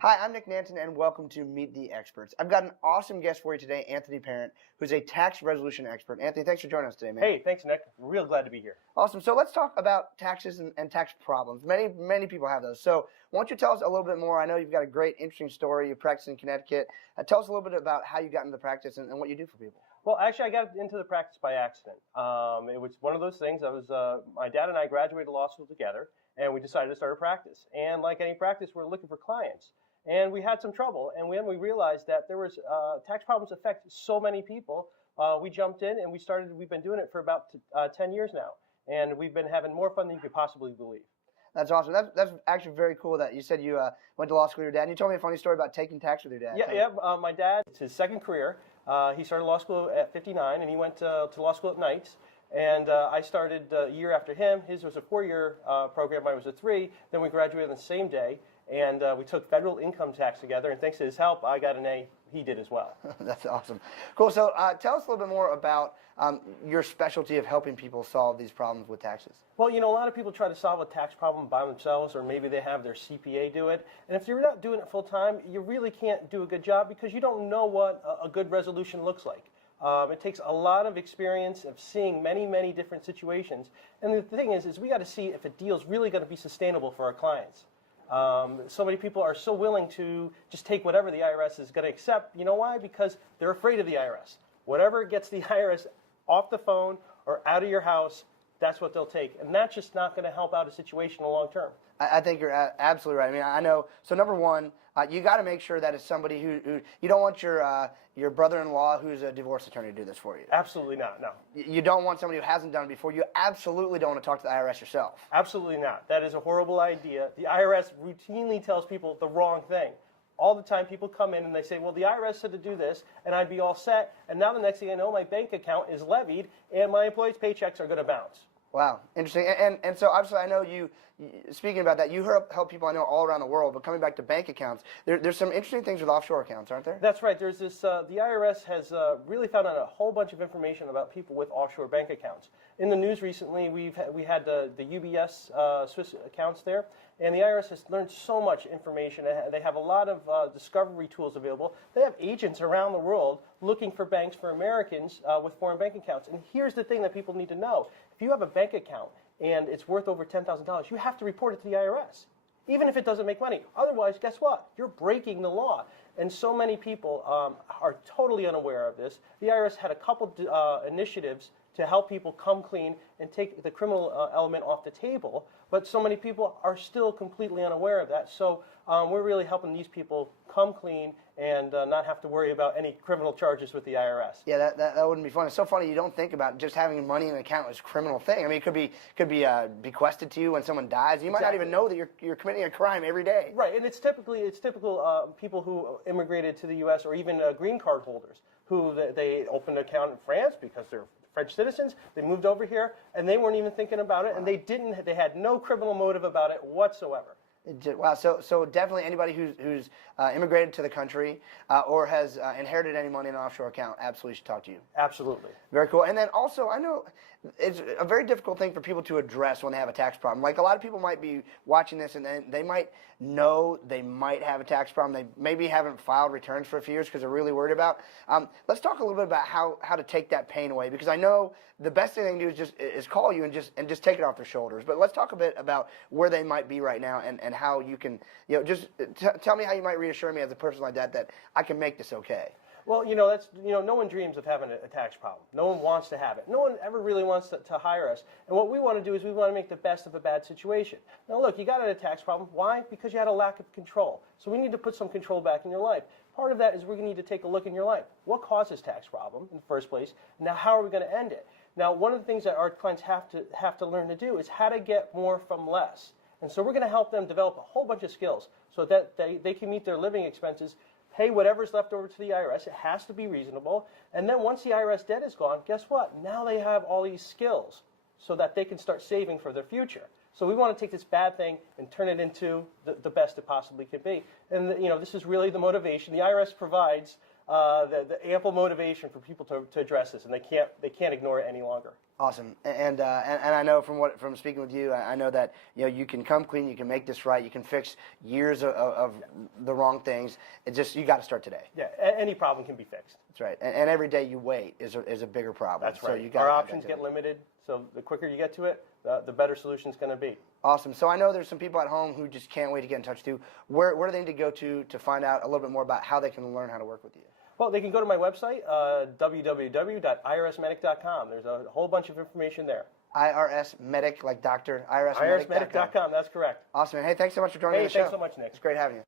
Hi, I'm Nick Nanton, and welcome to Meet the Experts. I've got an awesome guest for you today, Anthony Parent, who's a tax resolution expert. Anthony, thanks for joining us today, man. Hey, thanks, Nick. Real glad to be here. Awesome. So let's talk about taxes and tax problems. Many people have those. So why don't you tell us a little bit more? I know you've got a great, interesting story. You practice in Connecticut. Tell us a little bit about how you got into the practice and what you do for people. Well, actually, I got into the practice by accident. It was one of those things. My dad and I graduated law school together, and we decided to start a practice. And like any practice, we're looking for clients. And we had some trouble, and when we realized that there was tax problems affect so many people, we jumped in and we've been doing it for about 10 years now, and we've been having more fun than you could possibly believe. That's awesome. That's actually very cool that you said you went to law school with your dad. And you told me a funny story about taking tax with your dad. Yeah. My dad, it's his second career. He started law school at 59, and he went to law school at nights. And I started a year after him. His was a 4-year program. Mine was a 3. Then we graduated on the same day. And we took federal income tax together, and thanks to his help, I got an A. He did as well. That's awesome. Cool. So tell us a little bit more about your specialty of helping people solve these problems with taxes. Well, a lot of people try to solve a tax problem by themselves, or maybe they have their CPA do it. And if you're not doing it full time, you really can't do a good job because you don't know what a good resolution looks like. It takes a lot of experience of seeing many different situations. And the thing is we got to see if a deal is really going to be sustainable for our clients. So many people are so willing to just take whatever the IRS is going to accept. You know why? Because they're afraid of the IRS. Whatever gets the IRS off the phone or out of your house, that's what they'll take. And that's just not going to help out a situation in the long term. I think you're absolutely right. I mean, I know. So number one, you got to make sure that it's somebody who you don't want your brother-in-law who's a divorce attorney to do this for you. Absolutely not. No. You don't want somebody who hasn't done it before. You absolutely don't want to talk to the IRS yourself. Absolutely not. That is a horrible idea. The IRS routinely tells people the wrong thing. All the time people come in and they say, well, the IRS said to do this, and I'd be all set. And now the next thing I know, my bank account is levied, and my employees' paychecks are going to bounce. Wow, interesting. And so obviously I know you, speaking about that, you help people I know all around the world, but coming back to bank accounts, there's some interesting things with offshore accounts, aren't there? That's right. There's this, the IRS has really found out a whole bunch of information about people with offshore bank accounts. In the news recently, we had the UBS Swiss accounts there, and the IRS has learned so much information. They have a lot of discovery tools available. They have agents around the world looking for banks for Americans with foreign bank accounts. And here's the thing that people need to know. If you have a bank account and it's worth over $10,000, you have to report it to the IRS, even if it doesn't make money. Otherwise, guess what? You're breaking the law. And so many people are totally unaware of this. The IRS had a couple initiatives to help people come clean and take the criminal element off the table, but so many people are still completely unaware of that. So we're really helping these people come clean and not have to worry about any criminal charges with the IRS. Yeah, that wouldn't be fun. It's so funny you don't think about just having money in an account as a criminal thing. I mean, it could be bequested to you when someone dies. You might not even know that you're committing a crime every day. Right, and it's typical people who immigrated to the U.S. or even green card holders who they opened an account in France because they're French citizens. They moved over here and they weren't even thinking about it, and they had no criminal motive about it whatsoever. Wow, so definitely anybody who's immigrated to the country or has inherited any money in an offshore account absolutely should talk to you. Absolutely. Very cool. And then also, I know it's a very difficult thing for people to address when they have a tax problem. Like a lot of people might be watching this and then they might know they might have a tax problem. They maybe haven't filed returns for a few years because they're really worried about. Let's talk a little bit about how to take that pain away, because I know the best thing they can do is call you and just take it off their shoulders. But let's talk a bit about where they might be right now and how you can, just tell me how you might reassure me as a person like that I can make this okay. Well, no one dreams of having a tax problem. No one wants to have it. No one ever really wants to hire us. And what we want to do is we want to make the best of a bad situation. Now, look, you got a tax problem. Why? Because you had a lack of control. So we need to put some control back in your life. Part of that is we're going to need to take a look in your life. What causes tax problem in the first place? Now, how are we going to end it? Now, one of the things that our clients have to learn to do is how to get more from less. And so we're going to help them develop a whole bunch of skills so that they can meet their living expenses, pay whatever's left over to the IRS. It has to be reasonable. And then once the IRS debt is gone, guess what? Now they have all these skills so that they can start saving for their future. So we want to take this bad thing and turn it into the best it possibly can be. And this is really the motivation. The IRS provides the ample motivation for people to address this, and they can't ignore it any longer. Awesome, and I know from speaking with you, I know that you can come clean, you can make this right, you can fix years of the wrong things. It just you got to start today. Yeah, any problem can be fixed. That's right, and every day you wait is a bigger problem. That's right. So you got Our options get limited, so the quicker you get to it, the better solution is going to be. Awesome. So I know there's some people at home who just can't wait to get in touch with you. Where do they need to go to find out a little bit more about how they can learn how to work with you? Well, they can go to my website, www.irsmedic.com. There's a whole bunch of information there. IRS Medic, like doctor, IRSmedic.com, that's correct. Awesome. Hey, thanks so much for joining the show. Thanks so much, Nick. It's great having you.